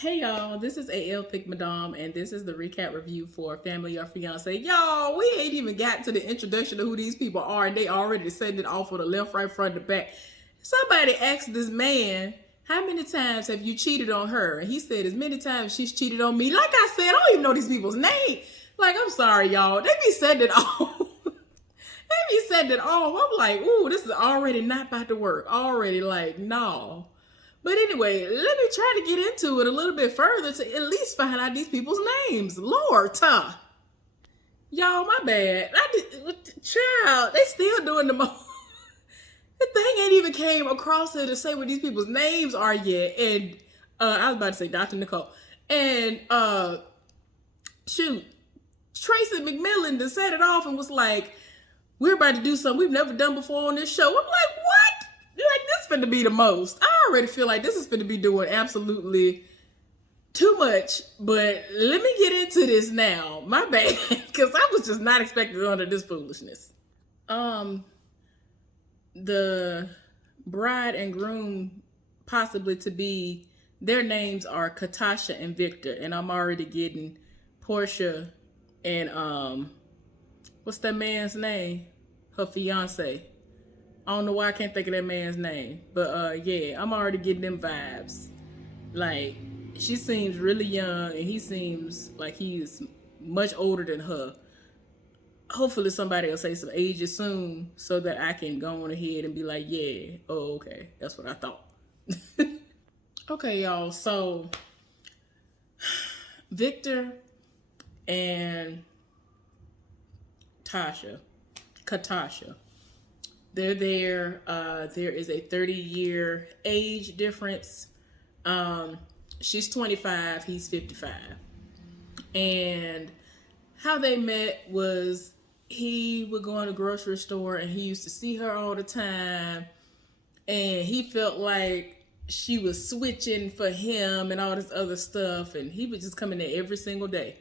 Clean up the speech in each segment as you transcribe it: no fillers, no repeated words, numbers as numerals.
Hey y'all, this is AL Thick Madame, and this is the recap review for Family or Fiance. Y'all, we ain't even got to the introduction of who these people are, and they already setting it off on the left, right, front, and back. Somebody asked this man, how many times have you cheated on her? And he said, as many times she's cheated on me. Like I said, I don't even know these people's name. Like, I'm sorry, y'all. They be setting it off. They be setting it off. I'm like, ooh, this is already not about to work. Already, like, no. But anyway, let me try to get into it a little bit further to at least find out these people's names. Lord, y'all, my bad. Child, they still doing the most. The thing ain't even came across here to say what these people's names are yet. And I was about to say Dr. Nicole. And shoot, Tracy McMillan to set it off and was like, we're about to do something we've never done before on this show. I'm like, what? Like, this finna be the most. I already feel like this is finna be doing absolutely too much. But let me get into this now. My bad. Because I was just not expecting under this foolishness. The bride and groom possibly to be, their names are Tasha and Victor. And I'm already getting Portia and what's that man's name? Her fiance. I don't know why I can't think of that man's name. But yeah, I'm already getting them vibes. Like, she seems really young and he seems like he's much older than her. Hopefully somebody will say some ages soon so that I can go on ahead and be like, yeah, oh, okay. That's what I thought. Okay, y'all. So, Victor and Katasha, they're there. There is a 30-year age difference. She's 25, he's 55. And how they met was he would go in the grocery store and he used to see her all the time. And he felt like she was switching for him and all this other stuff. And he would just come in there every single day,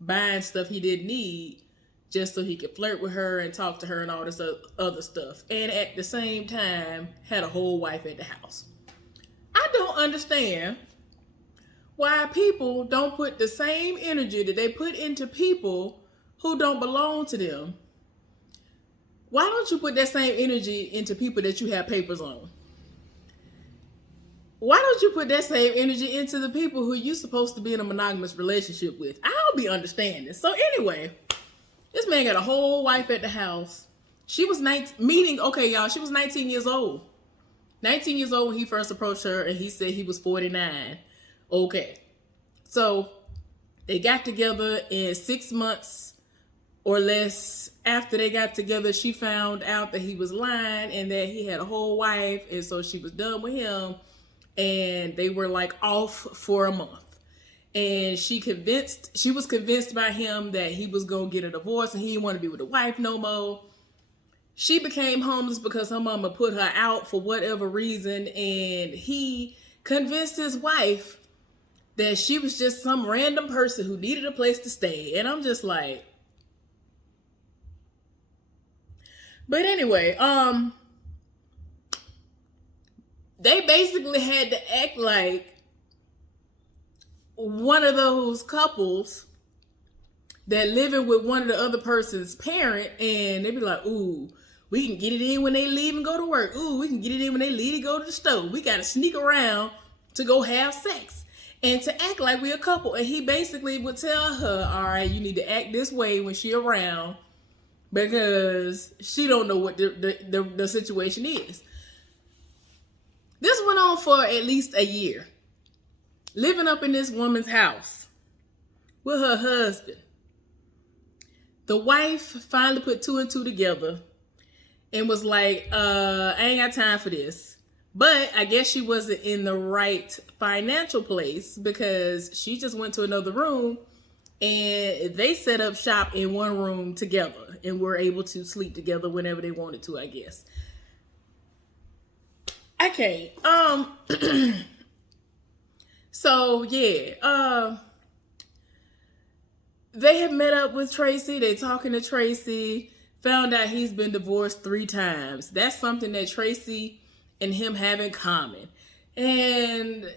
buying stuff he didn't need just so he could flirt with her and talk to her and all this other stuff. And at the same time, had a whole wife at the house. I don't understand why people don't put the same energy that they put into people who don't belong to them. Why don't you put that same energy into people that you have papers on? Why don't you put that same energy into the people who you're supposed to be in a monogamous relationship with? I don't be understanding. So anyway, this man got a whole wife at the house. She was 19, okay, y'all, she was 19 years old. 19 years old when he first approached her, and he said he was 49. Okay. So they got together, and 6 months or less after they got together, she found out that he was lying and that he had a whole wife, and so she was done with him, and they were like off for a month. And she was convinced by him that he was gonna get a divorce and he didn't want to be with the wife no more. She became homeless because her mama put her out for whatever reason, and he convinced his wife that she was just some random person who needed a place to stay. And I'm just like, but anyway, they basically had to act like one of those couples that living with one of the other person's parent, and they be like, ooh, we can get it in when they leave and go to work. Ooh, we can get it in when they leave to go to the store. We got to sneak around to go have sex and to act like we're a couple. And he basically would tell her, all right, you need to act this way when she around because she don't know what the situation is. This went on for at least a year. Living up in this woman's house with her husband. The wife finally put two and two together and was like, I ain't got time for this. But I guess she wasn't in the right financial place because she just went to another room and they set up shop in one room together and were able to sleep together whenever they wanted to, I guess. Okay. So yeah, they had met up with Tracy. They talking to Tracy. Found out he's been divorced 3 times. That's something that Tracy and him have in common. And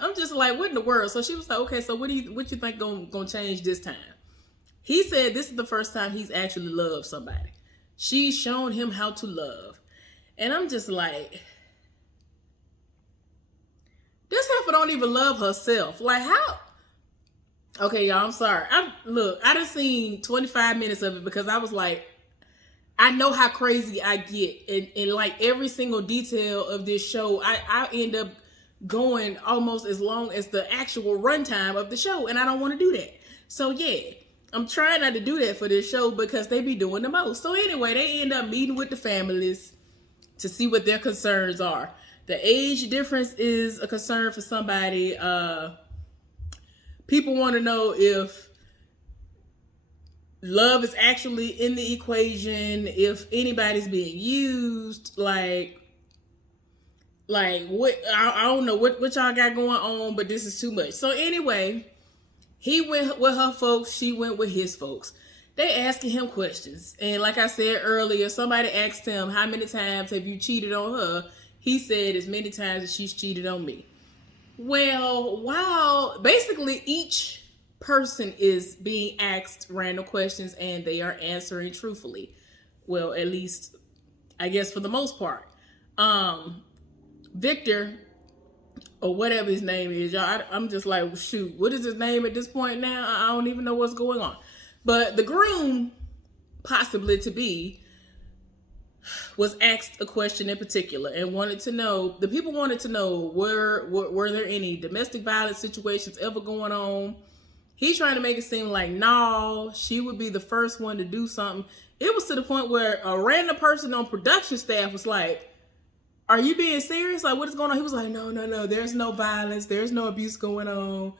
I'm just like, what in the world? So she was like, okay, so what you think gonna change this time? He said this is the first time he's actually loved somebody. She's shown him how to love. And I'm just like, this heifer don't even love herself. Like, how? Okay, y'all, I'm sorry. I done seen 25 minutes of it because I was like, I know how crazy I get. And like every single detail of this show, I end up going almost as long as the actual runtime of the show. And I don't want to do that. So yeah, I'm trying not to do that for this show because they be doing the most. So anyway, they end up meeting with the families to see what their concerns are. The age difference is a concern for somebody. People want to know if love is actually in the equation, if anybody's being used, like what, I don't know what y'all got going on, but this is too much. So anyway, he went with her folks, she went with his folks. They asking him questions. And like I said earlier, somebody asked him, how many times have you cheated on her? He said as many times as she's cheated on me. Well, while basically each person is being asked random questions and they are answering truthfully. Well, at least I guess for the most part. Victor, or whatever his name is, y'all, I'm just like, shoot, what is his name at this point now? I don't even know what's going on. But the groom, possibly to be, was asked a question in particular and wanted to know, the people wanted to know, were there any domestic violence situations ever going on? He's trying to make it seem like, no, she would be the first one to do something. It was to the point where a random person on production staff was like, are you being serious? Like, what is going on? He was like, no, there's no violence. There's no abuse going on.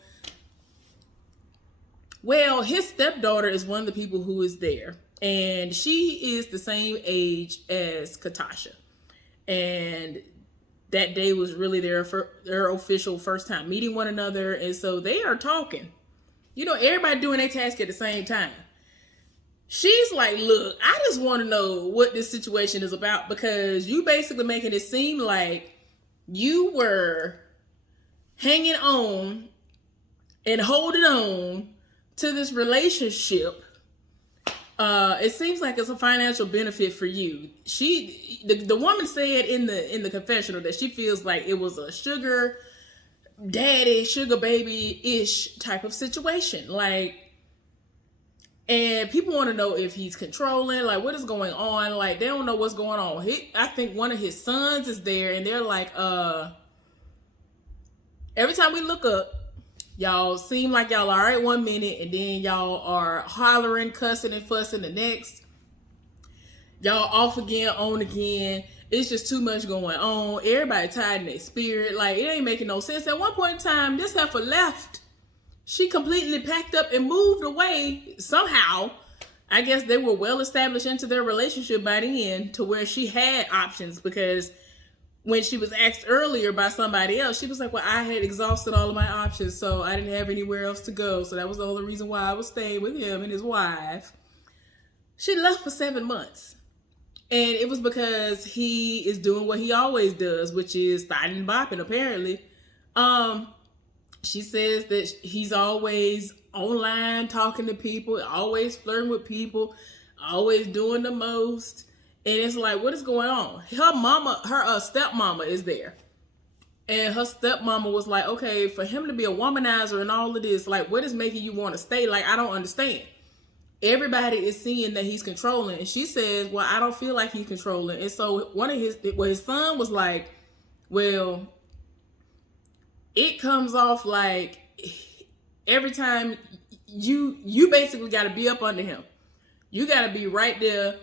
Well, his stepdaughter is one of the people who is there. And she is the same age as Tasha. And that day was really their official first time meeting one another. And so they are talking. You know, everybody doing their task at the same time. She's like, look, I just want to know what this situation is about because you basically making it seem like you were hanging on and holding on to this relationship. It seems like it's a financial benefit for you. The woman said in the confessional that she feels like it was a sugar daddy, sugar baby-ish type of situation. Like, and people want to know if he's controlling, like what is going on. Like, they don't know what's going on. I think one of his sons is there and they're like, every time we look up, y'all seem like y'all are all right 1 minute and then y'all are hollering, cussing, and fussing the next. Y'all off again, on again. It's just too much going on. Everybody tired in their spirit. Like, it ain't making no sense. At one point in time, this heifer left. She completely packed up and moved away somehow. I guess they were well established into their relationship by the end to where she had options, because when she was asked earlier by somebody else, she was like, well, I had exhausted all of my options, so I didn't have anywhere else to go. So that was the only reason why I was staying with him and his wife. She left for 7 months. And it was because he is doing what he always does, which is fighting and bopping, apparently. She says that he's always online talking to people, always flirting with people, always doing the most. And it's like, what is going on? Her stepmama is there. And her stepmama was like, okay, for him to be a womanizer and all of this, like, what is making you want to stay? Like, I don't understand. Everybody is seeing that he's controlling. And she says, well, I don't feel like he's controlling. And so his son was like, well, it comes off like every time you basically got to be up under him. You got to be right there.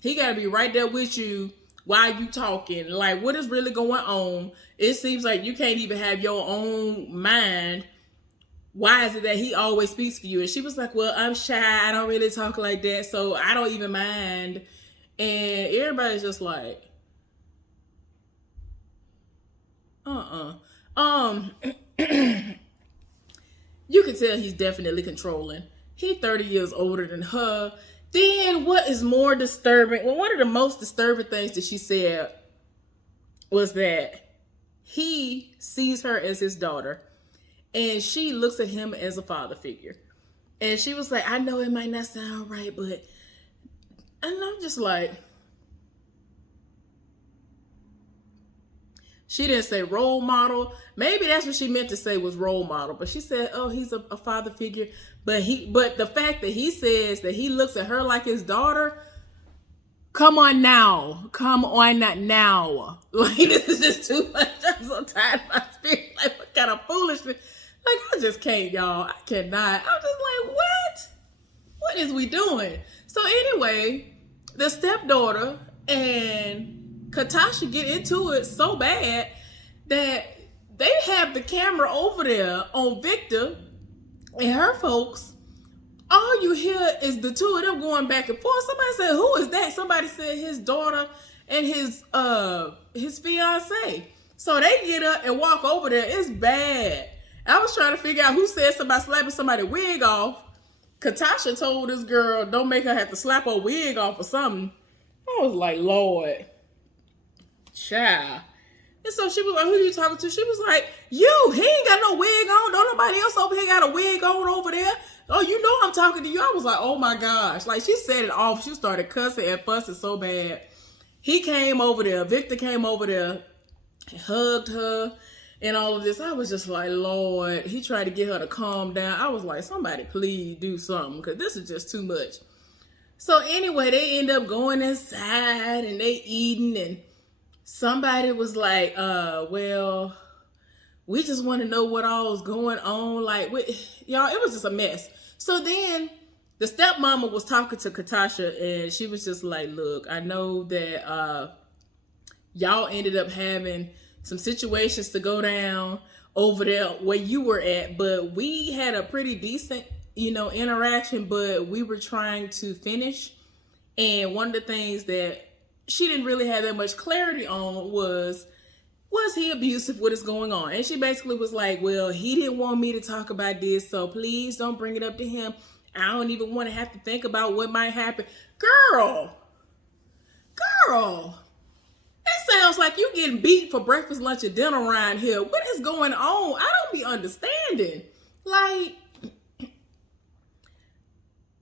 He got to be right there with you while you talking. Like, what is really going on? It seems like you can't even have your own mind. Why is it that he always speaks for you? And she was like, well, I'm shy. I don't really talk like that, so I don't even mind. And everybody's just like, you can tell he's definitely controlling. He's 30 years older than her. Then what is more disturbing? Well, one of the most disturbing things that she said was that he sees her as his daughter, and she looks at him as a father figure. And she was like, I know it might not sound right, but, and I'm just like, she didn't say role model. Maybe that's what she meant to say was role model. But she said, oh, he's a father figure. But the fact that he says that he looks at her like his daughter, come on now. Come on now. Like, this is just too much. I'm so tired of my spirit. Like, what kind of foolishness? Like, I just can't, y'all. I cannot. I'm just like, what? What is we doing? So anyway, the stepdaughter and Tasha get into it so bad that they have the camera over there on Victor and her folks. All you hear is the two of them going back and forth. Somebody said, who is that? Somebody said his daughter and his fiance. So they get up and walk over there. It's bad. I was trying to figure out who said somebody slapping somebody's wig off. Tasha told this girl, don't make her have to slap her wig off or something. I was like, Lord. Child. And so she was like, who are you talking to? She was like, you. He ain't got no wig on. Don't nobody else over here got a wig on over there. Oh, you know I'm talking to you. I was like, oh my gosh. Like, she set it off. She started cussing and fussing so bad. He came over there. Victor came over there, hugged her and all of this. I was just like, Lord. He tried to get her to calm down. I was like, somebody please do something, because this is just too much. So anyway, they end up going inside and they eating, and somebody was like, well, we just want to know what all is going on. Like, y'all, it was just a mess. So then the stepmama was talking to Tasha, and she was just like, look, I know that y'all ended up having some situations to go down over there where you were at, but we had a pretty decent, interaction, but we were trying to finish. And one of the things that she didn't really have that much clarity on was he abusive? What is going on? And she basically was like, well, he didn't want me to talk about this, so please don't bring it up to him. I don't even want to have to think about what might happen. Girl, that sounds like you getting beat for breakfast, lunch, and dinner around here. What is going on? I don't be understanding. Like,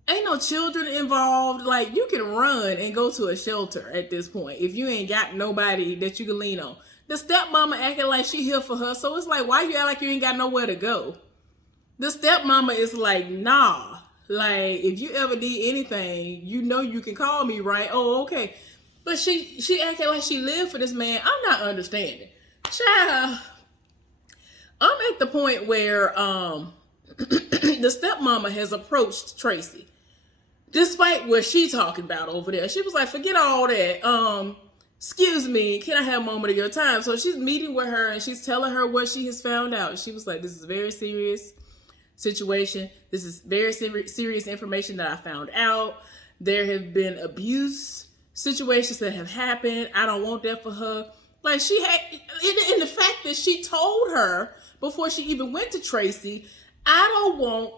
ain't no children involved. Like, you can run and go to a shelter at this point if you ain't got nobody that you can lean on. The stepmama acting like she here for her, so it's like, why you act like you ain't got nowhere to go? The stepmama is like, nah. Like, if you ever need anything, you can call me, right? Oh, okay. But she acting like she lived for this man. I'm not understanding. Child, I'm at the point where the stepmama has approached Tracy. Despite what she talking about over there. She was like, forget all that. Excuse me, can I have a moment of your time? So she's meeting with her and she's telling her what she has found out. She was like, this is a very serious situation. This is very serious information that I found out. There have been abuse situations that have happened. I don't want that for her. Like, she had, in the fact that she told her before she even went to Tracy, I don't want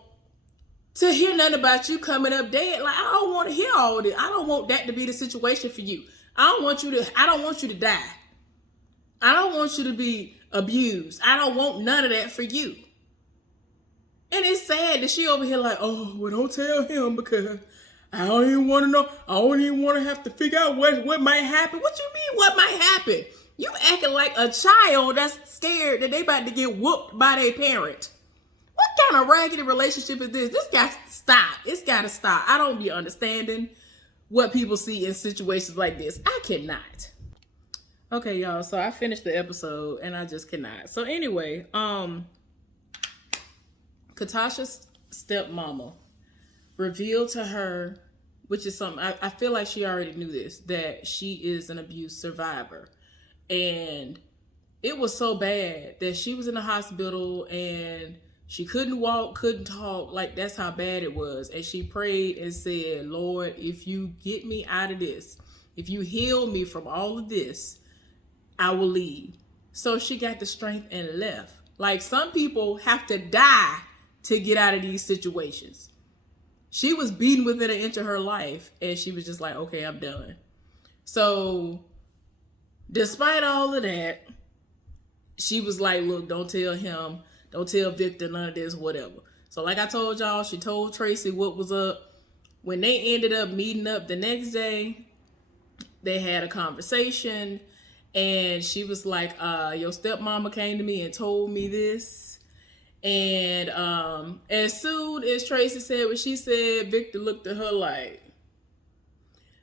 to hear nothing about you coming up dead. Like, I don't want to hear all of this. I don't want that to be the situation for you. I don't want you to die. I don't want you to be abused. I don't want none of that for you. And it's sad that she over here like, oh, well, don't tell him because I don't even want to know. I don't even want to have to figure out what might happen. What you mean what might happen? You acting like a child that's scared that they about to get whooped by their parent. What kind of raggedy relationship is this? This got to stop. It's got to stop. I don't be understanding what people see in situations like this. I cannot. Okay, y'all. So I finished the episode and I just cannot. So anyway, Tasha's stepmama revealed to her, which is something I feel like she already knew this, that she is an abuse survivor. And it was so bad that she was in the hospital and she couldn't walk, couldn't talk. Like, that's how bad it was. And she prayed and said, Lord, if you get me out of this, if you heal me from all of this, I will leave. So she got the strength and left. Like, some people have to die to get out of these situations. She was beaten within an inch of her life and she was just like, okay, I'm done. So despite all of that, she was like, look, don't tell him, don't tell Victor none of this, whatever. So like I told y'all, she told Tracy what was up. When they ended up meeting up the next day, they had a conversation, and she was like, your stepmama came to me and told me this. And as soon as Tracy said what she said, Victor looked at her like,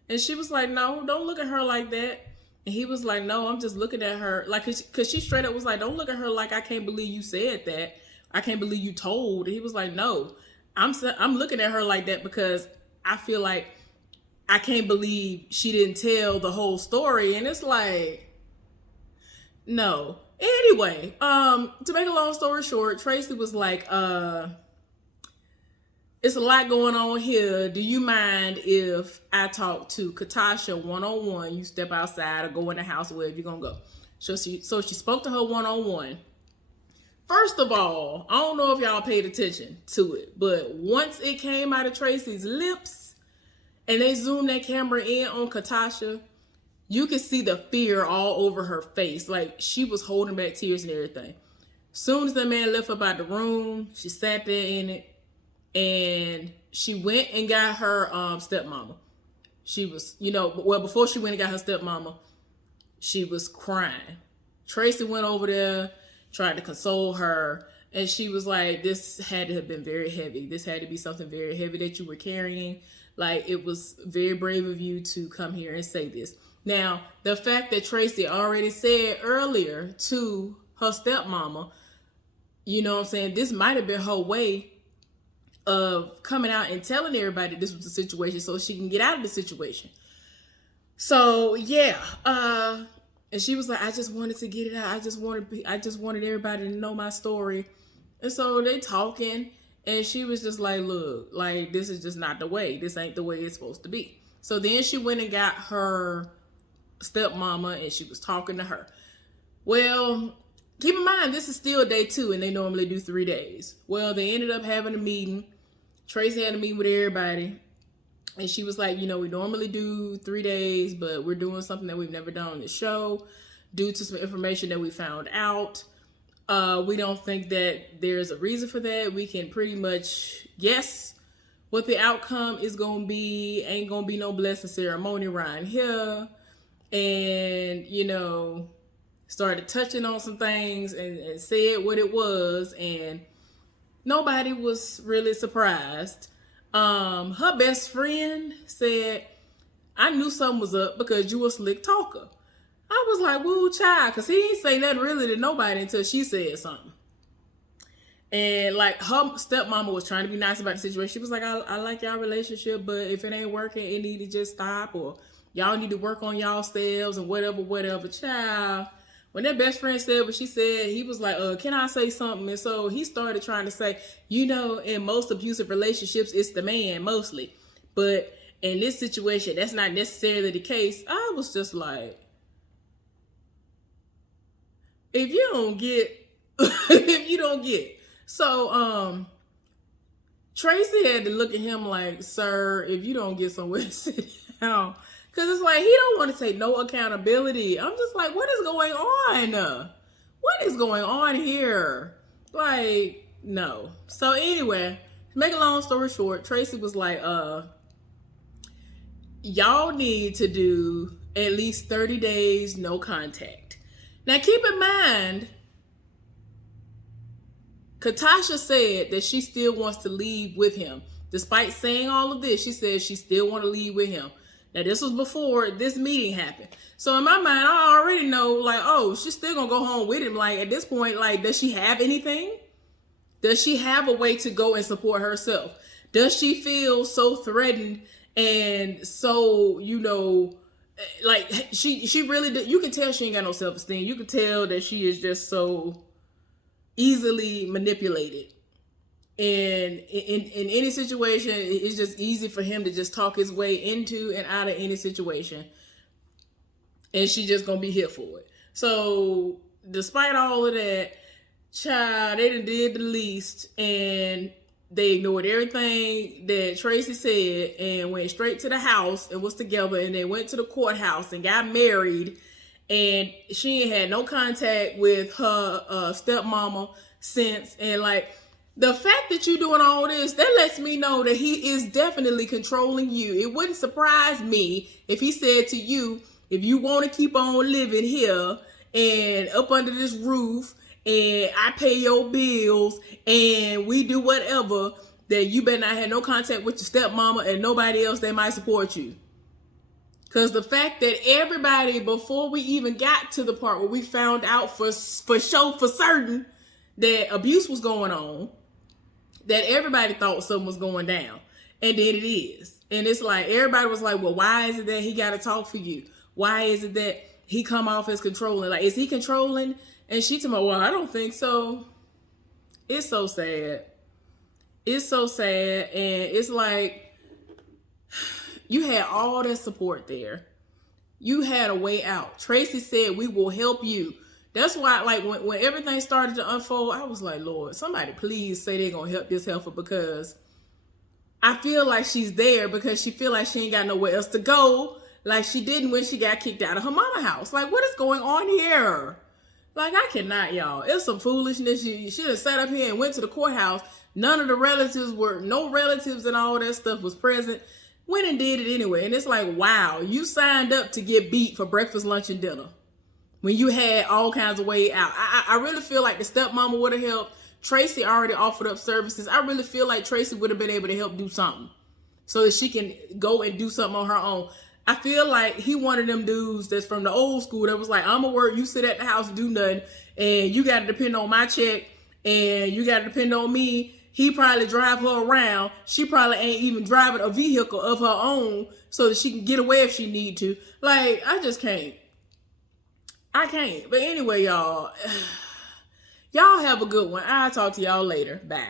and she was like, no, don't look at her like that. And he was like, no, I'm just looking at her. Like, because she straight up was like, don't look at her like, I can't believe you said that. I can't believe you told. And he was like, no, I'm looking at her like that because I feel like I can't believe she didn't tell the whole story. And it's like, no. Anyway, to make a long story short, Tracy was like, it's a lot going on here. Do you mind if I talk to Tasha one-on-one? You step outside or go in the house or wherever you're going to go. So she spoke to her one-on-one. First of all, I don't know if y'all paid attention to it, but once it came out of Tracy's lips and they zoomed that camera in on Tasha, you could see the fear all over her face. Like, she was holding back tears and everything. Soon as the man left up out the room, she sat there in it. And she went and got her stepmama. She was, before she went and got her stepmama, she was crying. Tracy went over there, tried to console her, and she was like, this had to have been very heavy. This had to be something very heavy that you were carrying. Like, it was very brave of you to come here and say this. Now, the fact that Tracy already said earlier to her stepmama, you know what I'm saying, this might have been her way of coming out and telling everybody this was the situation so she can get out of the situation. So yeah, and she was like, I just wanted to get it out. I just wanted everybody to know my story. And so they talking, and she was just like, look, like, this is just not the way. This ain't the way it's supposed to be. So then she went and got her stepmama, and she was talking to her. Well, keep in mind, this is still day 2, and they normally do 3 days. Well, they ended up having a meeting. Tracy had a meeting with everybody, and she was like, we normally do 3 days, but we're doing something that we've never done on the show due to some information that we found out. We don't think that there's a reason for that. We can pretty much guess what the outcome is going to be. Ain't going to be no blessing ceremony around here. And, started touching on some things and said what it was, and nobody was really surprised. Her best friend said, I knew something was up because you a slick talker. I was like, woo, child, because he ain't say nothing really to nobody until she said something. And like, her stepmama was trying to be nice about the situation. She was like, I like y'all relationship, but if it ain't working, it need to just stop, or y'all need to work on y'all selves and whatever, child. When that best friend said what she said, he was like, can I say something? And so he started trying to say, in most abusive relationships, it's the man mostly. But in this situation, that's not necessarily the case. I was just like, if you don't get. So, Tracy had to look at him like, sir, if you don't get somewhere, sit down. Because it's like, he don't want to take no accountability. I'm just like, what is going on? What is going on here? Like, no. So anyway, to make a long story short, Tracy was like, y'all need to do at least 30 days no contact. Now keep in mind, Tasha said that she still wants to leave with him. Despite saying all of this, she said she still want to leave with him. Now, this was before this meeting happened. So in my mind, I already know, like, oh, she's still going to go home with him. Like, at this point, like, does she have anything? Does she have a way to go and support herself? Does she feel so threatened and so, like, she really, you can tell she ain't got no self-esteem. You can tell that she is just so easily manipulated. And in any situation, it's just easy for him to just talk his way into and out of any situation. And she just gonna be here for it. So despite all of that, child, they did the least, and they ignored everything that Tracy said and went straight to the house and was together, and they went to the courthouse and got married. and she ain't had no contact with her stepmama since. And like, the fact that you doing all this, that lets me know that he is definitely controlling you. It wouldn't surprise me if he said to you, if you want to keep on living here and up under this roof, and I pay your bills and we do whatever, that you better not have no contact with your stepmama and nobody else that might support you. Because the fact that everybody, before we even got to the part where we found out for sure, for certain, that abuse was going on, that everybody thought something was going down. And then it is. And it's like, everybody was like, well, why is it that he got to talk for you? Why is it that he come off as controlling? Like, is he controlling? And she told me, well, I don't think so. It's so sad. It's so sad. And it's like, you had all that support there. You had a way out. Tracy said, we will help you. That's why, like, when everything started to unfold, I was like, Lord, somebody please say they're going to help this heifer, because I feel like she's there because she feel like she ain't got nowhere else to go, like she didn't when she got kicked out of her mama house. Like, what is going on here? Like, I cannot, y'all. It's some foolishness. You should have sat up here and went to the courthouse. None of the relatives no relatives and all that stuff was present. Went and did it anyway. And it's like, wow, you signed up to get beat for breakfast, lunch, and dinner when you had all kinds of way out. I really feel like the stepmama would have helped. Tracy already offered up services. I really feel like Tracy would have been able to help do something so that she can go and do something on her own. I feel like he one of them dudes that's from the old school that was like, I'm gonna work, you sit at the house and do nothing, and you gotta depend on my check, and you gotta depend on me. He probably drive her around. She probably ain't even driving a vehicle of her own so that she can get away if she need to. Like, I just can't. I can't. But anyway, y'all have a good one. I'll talk to y'all later. Bye.